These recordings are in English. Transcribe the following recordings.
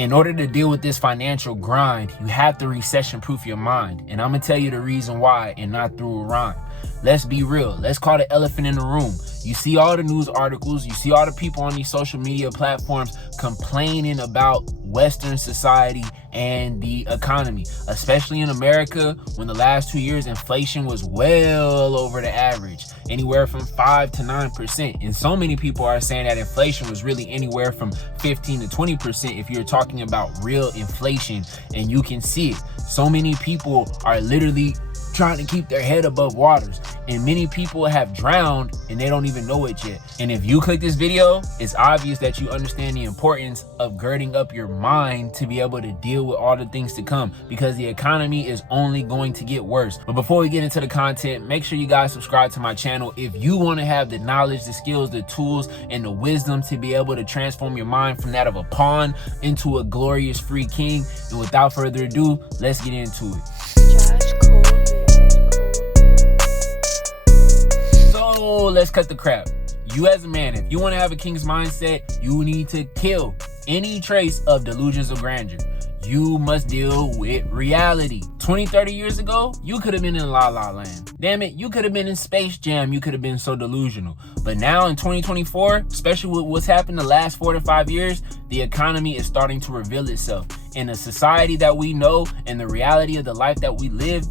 In order to deal with this financial grind, you have to recession-proof your mind. And I'm going to tell you the reason why and not through a rhyme. Let's be real. Let's call the elephant in the room. You see all the news articles, you see all the people on these social media platforms complaining about Western society and the economy, especially in America, when the last 2 years inflation was well over the average, anywhere from 5 to 9%. And so many people are saying that inflation was really anywhere from 15 to 20% if you're talking about real inflation, and you can see it. So many people are literally trying to keep their head above waters, and many people have drowned and they don't even know it yet. And if you click this video, it's obvious that you understand the importance of girding up your mind to be able to deal with all the things to come, because the economy is only going to get worse. But before we get into the content, make sure you guys subscribe to my channel if you want to have the knowledge, the skills, the tools, and the wisdom to be able to transform your mind from that of a pawn into a glorious free king. And without further ado, let's get into it. So let's cut the crap. You as a man, if you want to have a king's mindset, you need to kill any trace of delusions of grandeur. You must deal with reality. 20, 30 years ago, you could have been in La La Land. Damn it, you could have been in Space Jam. You could have been so delusional. But now in 2024, especially with what's happened the last 4 to 5 years, the economy is starting to reveal itself. And the society that we know and the reality of the life that we live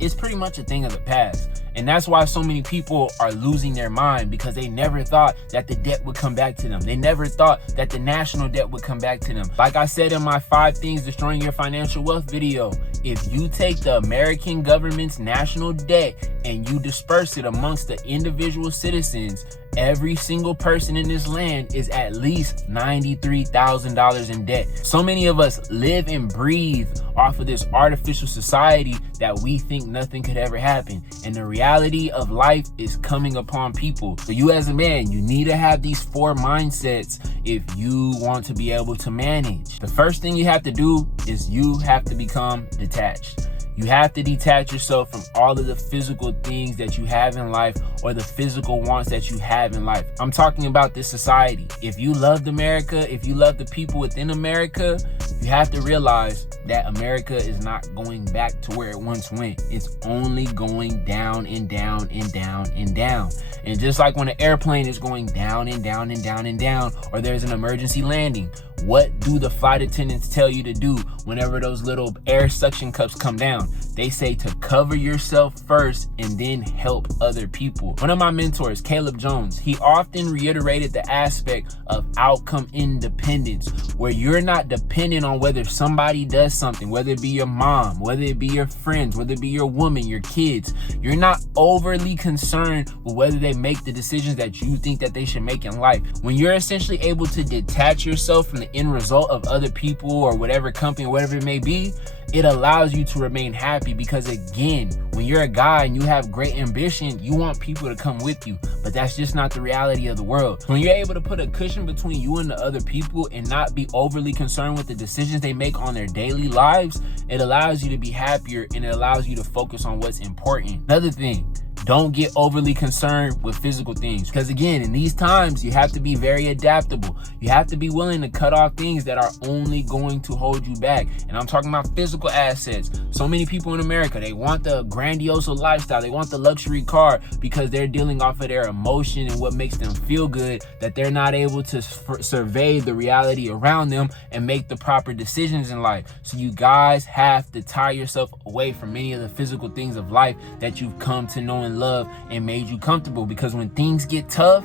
is pretty much a thing of the past. And that's why so many people are losing their mind, because they never thought that the debt would come back to them. They never thought that the national debt would come back to them. Like I said in my 5 things destroying your financial wealth video, if you take the American government's national debt and you disperse it amongst the individual citizens, every single person in this land is at least $93,000 in debt. So many of us live and breathe off of this artificial society that we think nothing could ever happen. And the reality of life is coming upon people. So you as a man, you need to have these 4 mindsets if you want to be able to manage. The first thing you have to do is you have to become detached. You have to detach yourself from all of the physical things that you have in life, or the physical wants that you have in life. I'm talking about this society. If you loved America, if you love the people within America, you have to realize that America is not going back to where it once went. It's only going down and down and down and down. And just like when an airplane is going down and down and down and down, or there's an emergency landing, what do the flight attendants tell you to do whenever those little air suction cups come down? They say to cover yourself first and then help other people. One of my mentors, Caleb Jones, he often reiterated the aspect of outcome independence, where you're not dependent on whether somebody does something, whether it be your mom, whether it be your friends, whether it be your woman, your kids. You're not overly concerned with whether they make the decisions that you think that they should make in life. When you're essentially able to detach yourself from the end result of other people or whatever company or whatever it may be, it allows you to remain happy, because again, when you're a guy and you have great ambition, you want people to come with you, but that's just not the reality of the world. When you're able to put a cushion between you and the other people and not be overly concerned with the decisions they make on their daily lives, it allows you to be happier and it allows you to focus on what's important. Another thing, don't get overly concerned with physical things, because again, in these times, you have to be very adaptable. You have to be willing to cut off things that are only going to hold you back. And I'm talking about physical assets. So many people in America, they want the grandiose lifestyle. They want the luxury car because they're dealing off of their emotion and what makes them feel good, that they're not able to survey the reality around them and make the proper decisions in life. So you guys have to tie yourself away from many of the physical things of life that you've come to know and love and made you comfortable, because when things get tough,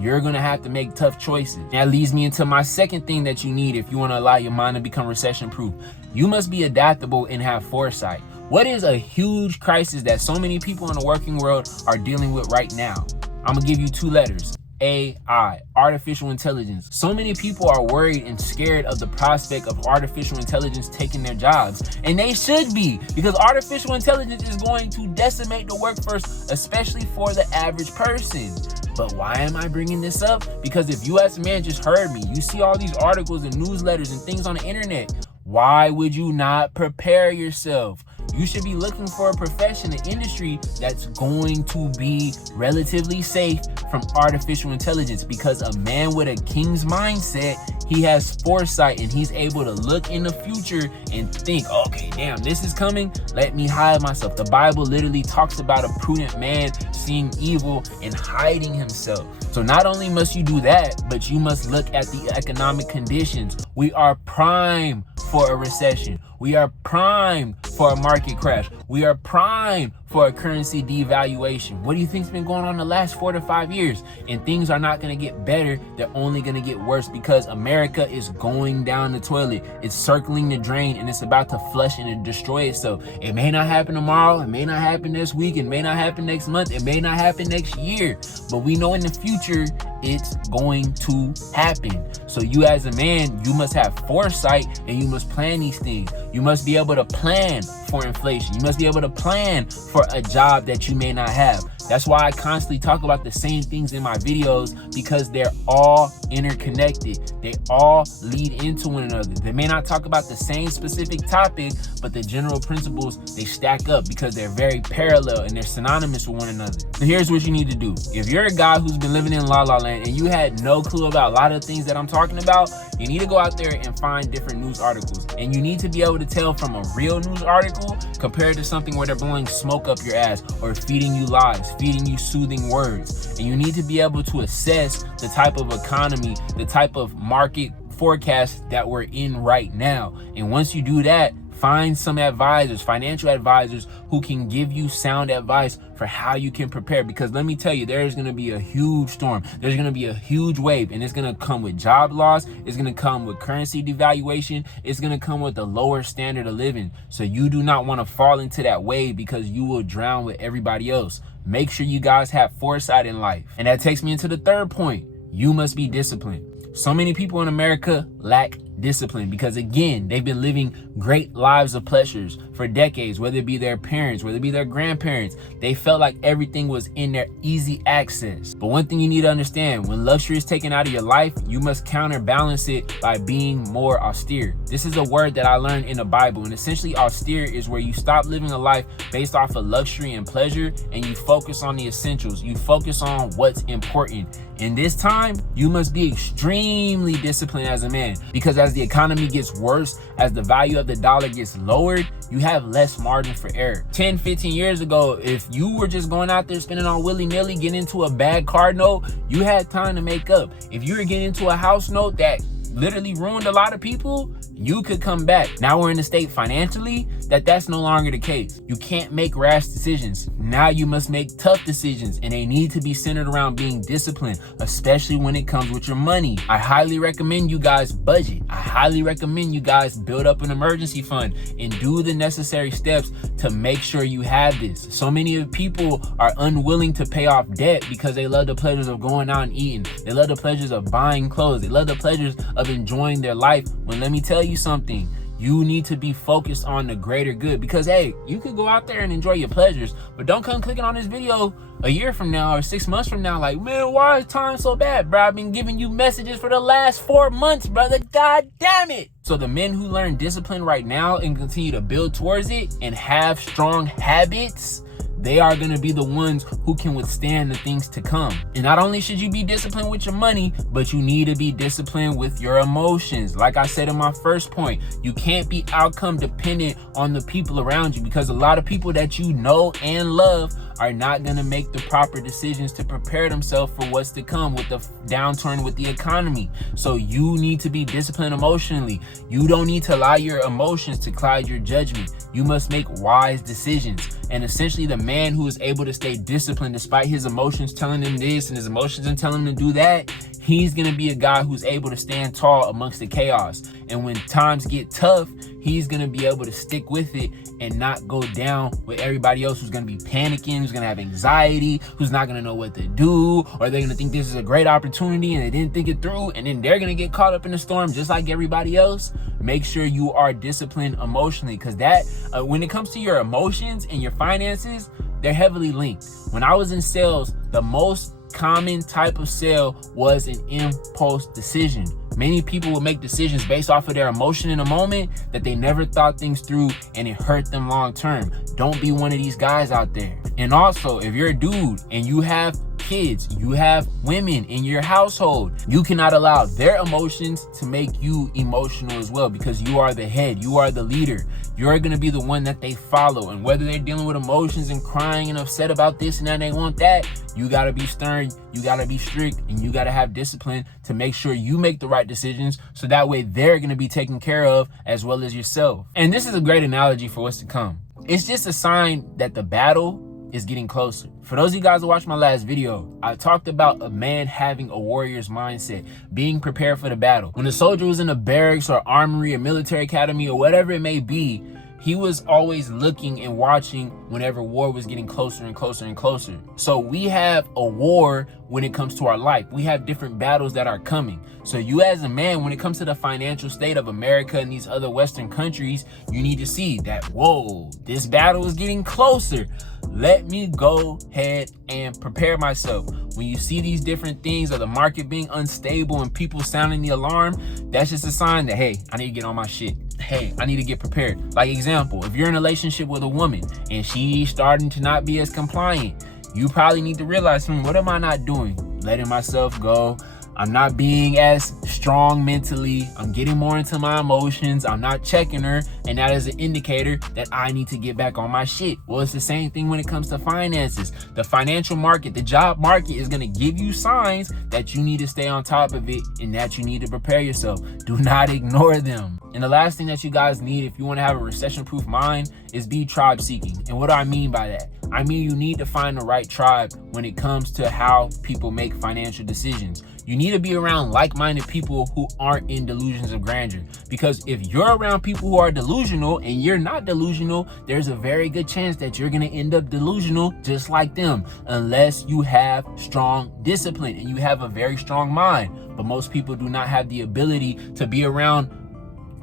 you're gonna have to make tough choices. That leads me into my second thing that you need if you want to allow your mind to become recession proof. You must be adaptable and have foresight. What is a huge crisis that so many people in the working world are dealing with right now? I'm gonna give you 2 letters. AI, artificial intelligence. So many people are worried and scared of the prospect of artificial intelligence taking their jobs. And they should be, because artificial intelligence is going to decimate the workforce, especially for the average person. But why am I bringing this up? Because if you as a man just heard me, you see all these articles and newsletters and things on the internet. Why would you not prepare yourself? you should be looking for a profession, an industry that's going to be relatively safe from artificial intelligence, because a man with a king's mindset, he has foresight and he's able to look in the future and think, okay, damn, this is coming. Let me hide myself. The Bible literally talks about a prudent man seeing evil and hiding himself. So not only must you do that, but you must look at the economic conditions. We are prime for a recession. We are primed for a market crash. We are primed for a currency devaluation. What do you think's been going on the last 4 to 5 years? And things are not going to get better. They're only going to get worse, because America is going down the toilet. It's circling the drain and it's about to flush and destroy itself. It may not happen tomorrow. It may not happen this week. It may not happen next month. It may not happen next year. But we know in the future it's going to happen. So you as a man, you must have foresight and you must plan these things. You must be able to plan for inflation. You must be able to plan for a job that you may not have. That's why I constantly talk about the same things in my videos, because they're all interconnected. They all lead into one another. They may not talk about the same specific topic, but the general principles, they stack up because they're very parallel and they're synonymous with one another. So here's what you need to do. If you're a guy who's been living in La La Land and you had no clue about a lot of things that I'm talking about, you need to go out there and find different news articles. And you need to be able to tell from a real news article compared to something where they're blowing smoke up your ass or feeding you lies, feeding you soothing words. And you need to be able to assess the type of economy, the type of market forecast that we're in right now. And once you do that, find some advisors, financial advisors, who can give you sound advice for how you can prepare. Because let me tell you, there is going to be a huge storm. There's going to be a huge wave, and it's going to come with job loss. It's going to come with currency devaluation. It's going to come with a lower standard of living. So you do not want to fall into that wave, because you will drown with everybody else. Make sure you guys have foresight in life. And that takes me into the third point. You must be disciplined. So many people in America lack discipline because, again, they've been living great lives of pleasures for decades, whether it be their parents, whether it be their grandparents. They felt like everything was in their easy access. But one thing you need to understand, when luxury is taken out of your life, you must counterbalance it by being more austere. This is a word that I learned in the Bible, and essentially austere is where you stop living a life based off of luxury and pleasure, and you focus on the essentials. You focus on what's important. In this time, you must be extremely disciplined as a man, because as the economy gets worse, as the value of the dollar gets lowered, you have less margin for error. 10, 15 years ago, if you were just going out there spending on willy-nilly, getting into a bad car note, you had time to make up. If you were getting into a house note that literally ruined a lot of people, you could come back. Now we're in a state financially that's no longer the case. You can't make rash decisions. Now you must make tough decisions, and they need to be centered around being disciplined, especially when it comes with your money. I highly recommend you guys budget. I highly recommend you guys build up an emergency fund and do the necessary steps to make sure you have this. So many people are unwilling to pay off debt because they love the pleasures of going out and eating. They love the pleasures of buying clothes. They love the pleasures of enjoying their life. When let me tell you something, you need to be focused on the greater good, because hey, you could go out there and enjoy your pleasures, but don't come clicking on this video a year from now or 6 months from now like, man, why is time so bad, bro? I've been giving you messages for the last 4 months, brother. God damn it. So the men who learn discipline right now and continue to build towards it and have strong habits, they are going to be the ones who can withstand the things to come. And not only should you be disciplined with your money, but you need to be disciplined with your emotions. Like I said in my first point, you can't be outcome dependent on the people around you, because a lot of people that you know and love are not going to make the proper decisions to prepare themselves for what's to come with the downturn with the economy. So you need to be disciplined emotionally. You don't need to allow your emotions to cloud your judgment. You must make wise decisions. And essentially, the man who is able to stay disciplined despite his emotions telling him this and his emotions and telling him to do that, he's going to be a guy who's able to stand tall amongst the chaos. And when times get tough, he's going to be able to stick with it and not go down with everybody else who's going to be panicking, who's going to have anxiety, who's not going to know what to do, or they're going to think this is a great opportunity and they didn't think it through, and then they're going to get caught up in the storm just like everybody else. Make sure you are disciplined emotionally, because that when it comes to your emotions and your finances, they're heavily linked. When I was in sales, the most common type of sale was an impulse decision, Many people will make decisions based off of their emotion in a moment that they never thought things through, and it hurt them long term. Don't be one of these guys out there. And also, if you're a dude and you have kids, you have women in your household, you cannot allow their emotions to make you emotional as well, because you are the head, you are the leader. You're going to be the one that they follow. And whether they're dealing with emotions and crying and upset about this and that, and they want that, you got to be stern, you got to be strict, and you got to have discipline to make sure you make the right decisions, so that way they're going to be taken care of as well as yourself. And this is a great analogy for what's to come. It's just a sign that the battle is getting closer. For those of you guys who watched my last video, I talked about a man having a warrior's mindset, being prepared for the battle. When a soldier was in a barracks or armory or military academy or whatever it may be, he was always looking and watching whenever war was getting closer and closer and closer. So we have a war when it comes to our life. We have different battles that are coming. So you as a man, when it comes to the financial state of America and these other Western countries, you need to see that, whoa, this battle is getting closer. Let me go ahead and prepare myself. When you see these different things of the market being unstable and people sounding the alarm, that's just a sign that, hey, I need to get on my shit. Hey, I need to get prepared. Like example, if you're in a relationship with a woman and she's starting to not be as compliant, you probably need to realize, what am I not doing? Letting myself go. I'm not being as strong mentally. I'm getting more into my emotions. I'm not checking her. And that is an indicator that I need to get back on my shit. Well, it's the same thing when it comes to finances. The financial market, the job market is going to give you signs that you need to stay on top of it and that you need to prepare yourself. Do not ignore them. And the last thing that you guys need if you want to have a recession-proof mind is be tribe seeking. And what do I mean by that? I mean, you need to find the right tribe when it comes to how people make financial decisions. You need to be around like-minded people who aren't in delusions of grandeur. Because if you're around people who are delusional and you're not delusional, there's a very good chance that you're going to end up delusional just like them, unless you have strong discipline and you have a very strong mind. But most people do not have the ability to be around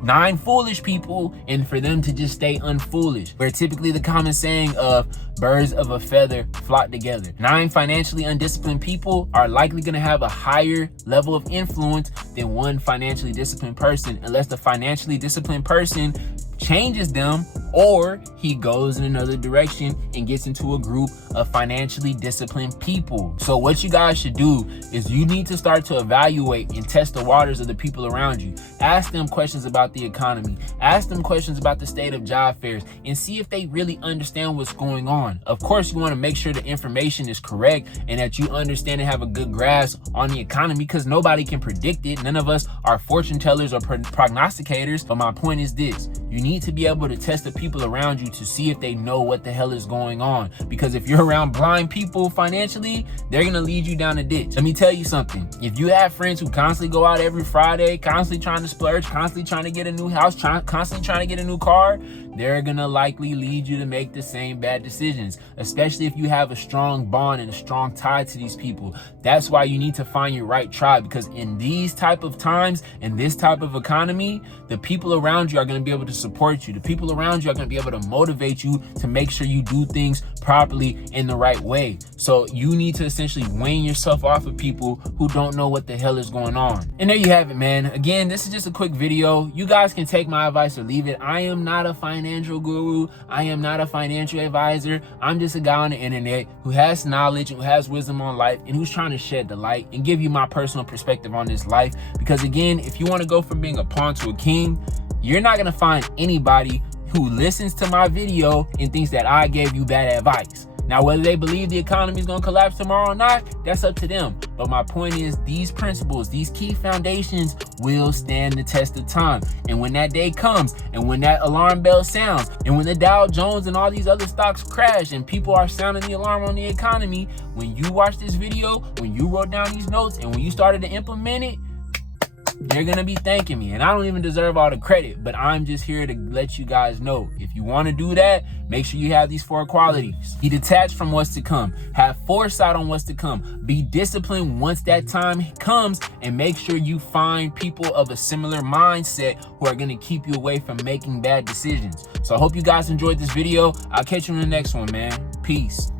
9 foolish people and for them to just stay unfoolish, where typically the common saying of birds of a feather flock together. 9 financially undisciplined people are likely going to have a higher level of influence than 1 financially disciplined person, unless the financially disciplined person changes them or he goes in another direction and gets into a group of financially disciplined people. So what you guys should do is you need to start to evaluate and test the waters of the people around you. Ask them questions about the economy. Ask them questions about the state of job fairs and see if they really understand what's going on. Of course, you want to make sure the information is correct and that you understand and have a good grasp on the economy, because nobody can predict it. None of us are fortune tellers or prognosticators. But my point is this: you need to be able to test the people around you to see if they know what the hell is going on. Because if you're around blind people financially, they're going to lead you down a ditch. Let me tell you something. If you have friends who constantly go out every Friday, constantly trying to splurge, constantly trying to get a new house, constantly trying to get a new car, they're going to likely lead you to make the same bad decisions, especially if you have a strong bond and a strong tie to these people. That's why you need to find your right tribe, because in these type of times, in this type of economy, the people around you are going to be able to support you. The people around you are going to be able to motivate you to make sure you do things properly in the right way. So you need to essentially wean yourself off of people who don't know what the hell is going on. And there you have it, man. Again, this is just a quick video. You guys can take my advice or leave it. I am not a financial guru. I am not a financial advisor. I'm just a guy on the internet who has knowledge, who has wisdom on life, and who's trying to shed the light and give you my personal perspective on this life. Because again, if you want to go from being a pawn to a king, you're not going to find anybody who listens to my video and thinks that I gave you bad advice. Now, whether they believe the economy is going to collapse tomorrow or not, that's up to them. But my point is, these principles, these key foundations will stand the test of time. And when that day comes, and when that alarm bell sounds, and when the Dow Jones and all these other stocks crash and people are sounding the alarm on the economy, when you watch this video, when you wrote down these notes, and when you started to implement it, you're going to be thanking me. And I don't even deserve all the credit, but I'm just here to let you guys know. If you want to do that, make sure you have these 4 qualities. Be detached from what's to come. Have foresight on what's to come. Be disciplined once that time comes, and make sure you find people of a similar mindset who are going to keep you away from making bad decisions. So I hope you guys enjoyed this video. I'll catch you in the next one, man. Peace.